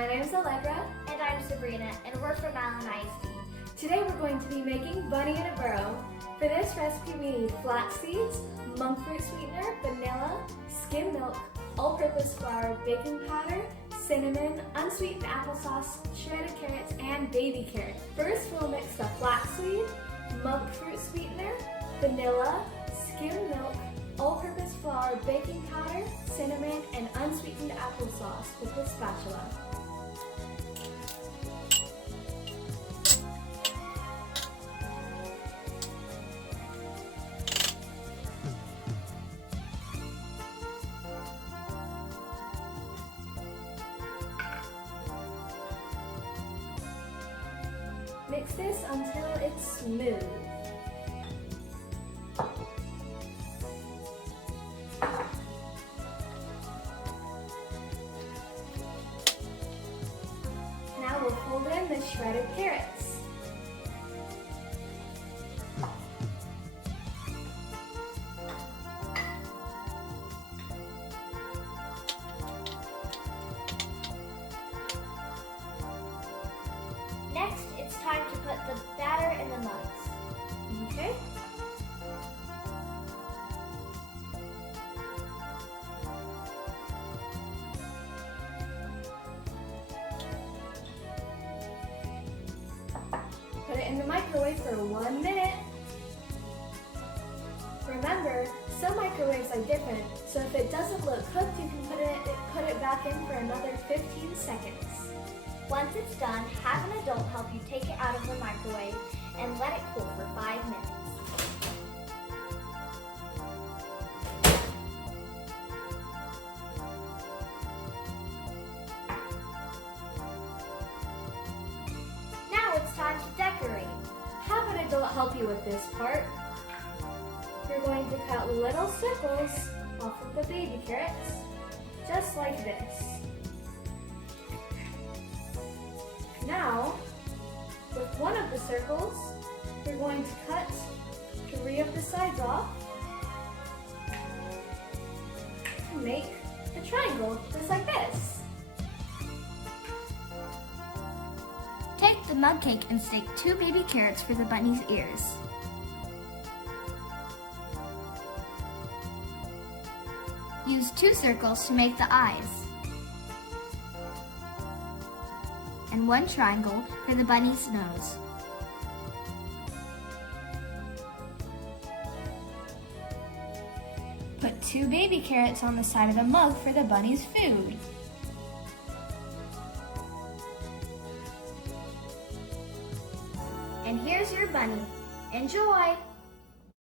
My name is Allegra. And I'm Sabrina, and we're from Allen ISD. Today we're going to be making bunny in a burrow. For this recipe we need flax seeds, monk fruit sweetener, vanilla, skim milk, all-purpose flour, baking powder, cinnamon, unsweetened applesauce, shredded carrots, and baby carrot. First we'll mix the flaxseed, monk fruit sweetener, vanilla, skim milk, all-purpose flour, baking powder, cinnamon, and unsweetened applesauce with a spatula. Mix this until it's smooth. Now we'll fold in the shredded carrots. Next, it's time to put the batter in the mugs. Okay? Put it in the microwave for 1 minute. Remember, some microwaves are different, so if it doesn't look cooked, you can put it back in for another 15 seconds. Once it's done, have an adult help you take it out of the microwave and let it cool for 5 minutes. Now it's time to decorate. Have an adult help you with this part. You're going to cut little circles off of the baby carrots, just like this. Now, with one of the circles, we're going to cut 3 of the sides off to make a triangle, just like this. Take the mug cake and stick 2 baby carrots for the bunny's ears. Use 2 circles to make the eyes. And 1 triangle for the bunny's nose. Put 2 baby carrots on the side of the mug for the bunny's food. And here's your bunny. Enjoy!